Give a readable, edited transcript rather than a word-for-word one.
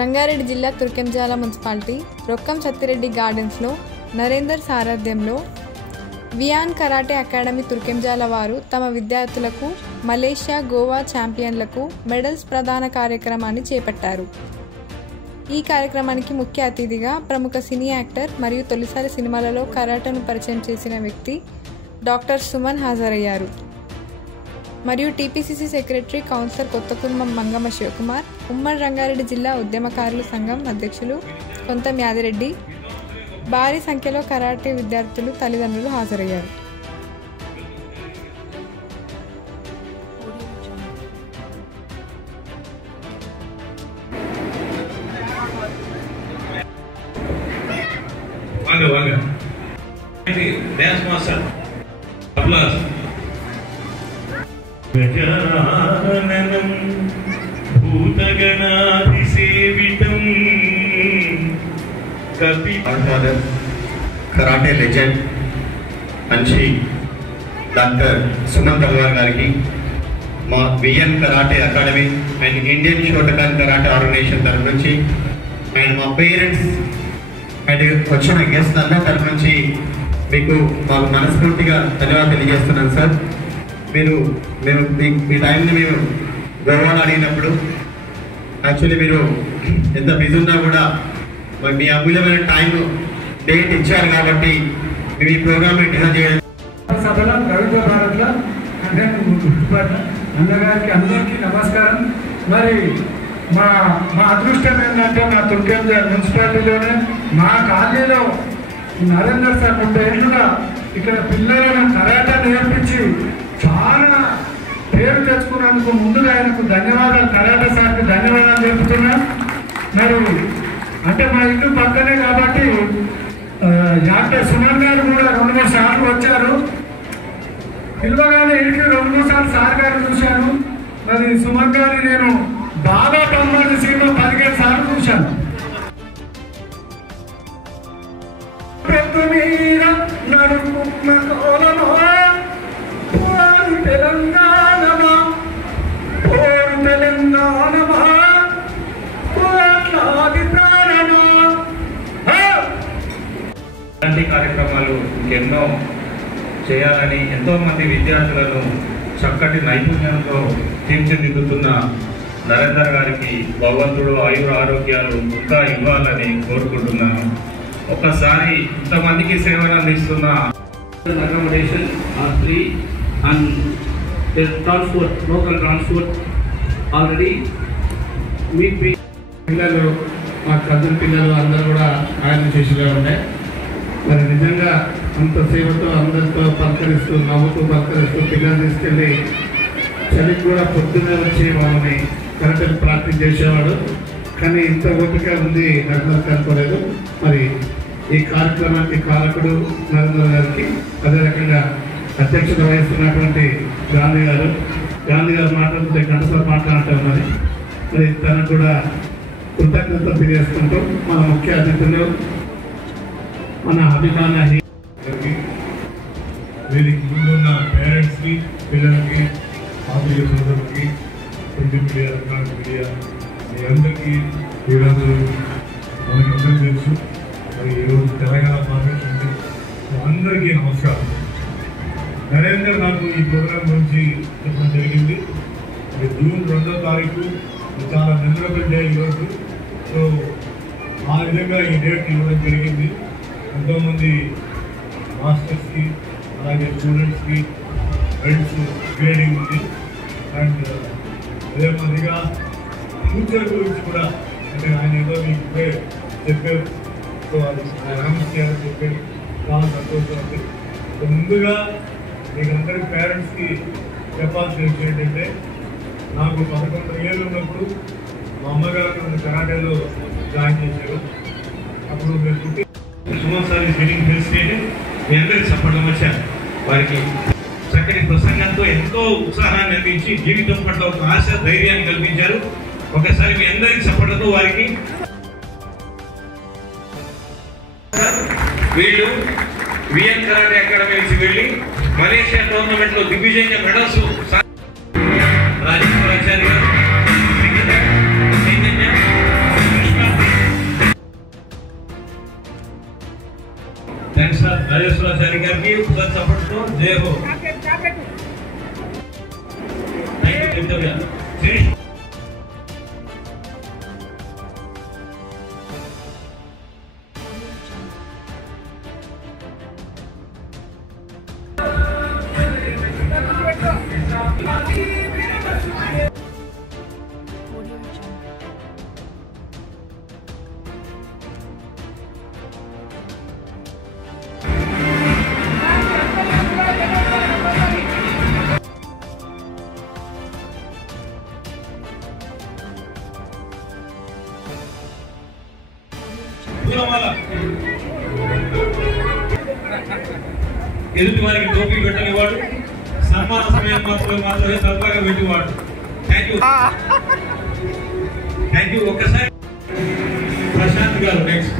రంగారెడ్డి జిల్లా తుర్కెంజాల మున్సిపాలిటీ రొక్కం సత్తిరెడ్డి గార్డెన్స్లో నరేందర్ సారథ్యంలో వియాన్ కరాటే అకాడమీ తుర్కెంజాల వారు తమ విద్యార్థులకు మలేషియా, గోవా ఛాంపియన్లకు మెడల్స్ ప్రదాన కార్యక్రమాన్ని చేపట్టారు. ఈ కార్యక్రమానికి ముఖ్య అతిథిగా ప్రముఖ సినీ యాక్టర్ మరియు తొలిసారి సినిమాలలో కరాటేను పరిచయం చేసిన వ్యక్తి డాక్టర్ సుమన్ హాజరయ్యారు. మరియు TPCC secretary councillor Kothakurma Mangamma Shivakumar, ఉమ్మడి రంగారెడ్డి జిల్లా ఉద్యమకారుల సంఘం అధ్యక్షులు కొంతం యాదిరెడ్డి, భారీ సంఖ్యలో కరాటే విద్యార్థులు, తల్లిదండ్రులు హాజరయ్యారు. గజాననం భూతగణాధిసేవితం కరాటే లెజెండ్ మంచి డాక్టర్ సుమన్ తల్వార్ గారికి, మా V N karate academy and Indian Shotokan karate organisation తరఫు నుంచి అండ్ మా పేరెంట్స్ అండ్ వచ్చిన గెస్ట్ అందరి తరఫు నుంచి మీకు మాకు మనస్ఫూర్తిగా ధన్యవాదాలు తెలియజేస్తున్నాను సార్. మేము మీ టైంని మేము గౌరవాలు అడిగినప్పుడు యాక్చువల్లీ మీరు ఎంత బిజీ ఉన్నా కూడా మీ అమూల్యమైన టైం డేట్ ఇచ్చారు కాబట్టి మేము ఈ ప్రోగ్రామ్ని డిజైన్ చేయడం. సభలో రవీంద్ర భారత్లో అంటే అన్నగారికి అందరికీ నమస్కారం. మరి మా అదృష్టం ఏంటంటే మా తుర్కెంజాల మున్సిపాలిటీలోనే మా కాలనీలో నరేందర్ సార్ 30 ఏళ్ళుగా ఇక్కడ పిల్లలను కరాటే నేర్పించి చాలా పేరు తెచ్చుకున్నందుకు ముందుగా ఆయనకు ధన్యవాదాలు, కరాటే సార్కి ధన్యవాదాలు చెబుతున్నా. మరి అంటే మా ఇల్లు పక్కనే కాబట్టి డాక్టర్ సుమన్ గారు కూడా 2-3 సార్లు వచ్చారు. పిలవగానే ఇంటికి 2-3 సార్లు సార్ గారు చూశాను. మరి సుమన్ గారిని నేను బాగా 90 సీట్లో 15 సార్లు చూశాను. ఇలాంటి కార్యక్రమాలు ఎన్నో చేయాలని ఎంతోమంది విద్యార్థులను చక్కటి నైపుణ్యంతో తీర్చిదిద్దుతున్న నరేందర్ గారికి భగవంతుడు ఆయుర ఆరోగ్యాలు ఇంకా ఇవ్వాలని కోరుకుంటున్నాను. ఒకసారి ఇంతమందికి సేవలు అందిస్తున్న accommodation are free and their transport, local transport already meet పిల్లలు మా కజిన్ పిల్లలు అందరూ కూడా ఆయన చేసిగా ఉండే. మరి నిజంగా అంత సేవతో అందరితో పలకరిస్తూ నవ్వుతూ పలకరిస్తూ పిల్లలు తీసుకెళ్ళి చలికి కూడా పొద్దున్నే వచ్చి వాళ్ళని కరెక్ట్గా ప్రాక్టీస్ చేసేవాడు. కానీ ఇంత ఓపిక ఉంది నరేందర్ అనుకోలేదు. మరి ఈ కార్యక్రమానికి కారకుడు నరేందర్ గారికి, అదే రకంగా అధ్యక్షత వహిస్తున్నటువంటి గాంధీ గారు మాట్లాడుతుంటే గంటసారి మాట్లాడుతూ ఉన్నది. మరి తనకు కూడా కృతజ్ఞతలు తెలియజేసుకుంటూ మన ముఖ్య అతిథులు మన అభిమాన వీరికి ముందున్న పేరెంట్స్కి, పిల్లలకి, ఆర్థిక సోదరులకి, ప్రింట్ మీడియా, ఎలక్ట్రానిక్ మీడియా మీ అందరికీ ఈరోజు మనకందరూ తెలుసు. మరి ఈరోజు తెలంగాణ పార్లమెంట్ ఉంది. అందరికీ నమస్కారం. నరేందర్ నాకు ఈ ప్రోగ్రాం గురించి చెప్పడం జరిగింది. జూన్ 2వ తారీఖు చాలా మెమరబుల్ డే ఈరోజు. సో ఆ విధంగా ఈ డేట్ ఇవ్వడం జరిగింది. ఎంతోమంది మాస్టర్స్కి అలాగే స్టూడెంట్స్కి ఫ్రెండ్స్ గ్రేడింగ్ ఉంది. అండ్ అదే మాదిరిగా ఫ్యూచర్ గురించి కూడా అంటే ఆయన ఏదో మీకు చెప్పారు. సో అది అనౌన్స్ చేయాలని చెప్పారు. చాలా సంతోషం ఉంది. సో ముందుగా మీకు అందరి పేరెంట్స్కి చెప్పాల్సిన విషయం ఏంటంటే, నాకు 11 ఏళ్ళు ఉన్నప్పుడు మా అమ్మగారు నన్ను కరాటేలో జాయిన్ చేశారు. అప్పుడు మీరు పుట్టి సుమన్ సార్ ఫీలింగ్ తెలిస్తే మీ అందరికి చప్పట్లం వచ్చారు. వారికి చక్కటి ప్రసంగంతో ఎంతో ఉత్సాహాన్ని అందించి జీవితం పట్ల ఒక ఆశ, ధైర్యాన్ని కల్పించారు. ఒకసారి మీ అందరికి చప్పట్లతో వారికి. వీళ్ళు విఎన్ కరాటే అకాడమీ నుంచి వెళ్ళి మలేషియా టోర్నమెంట్ లో దిగ్విజయంగా మెడల్స్ రాజేశ్వరాచార్య గారు, ఒకసారి చప్పట్తో జై హో. ఎదుటి వారికి టోపీ పెట్టనివాడు, సన్మాన సమయం మాత్రమే తప్పగా పెట్టివాడు. Thank you. ఒక్కసారి ప్రశాంత్ గారు నెక్స్ట్.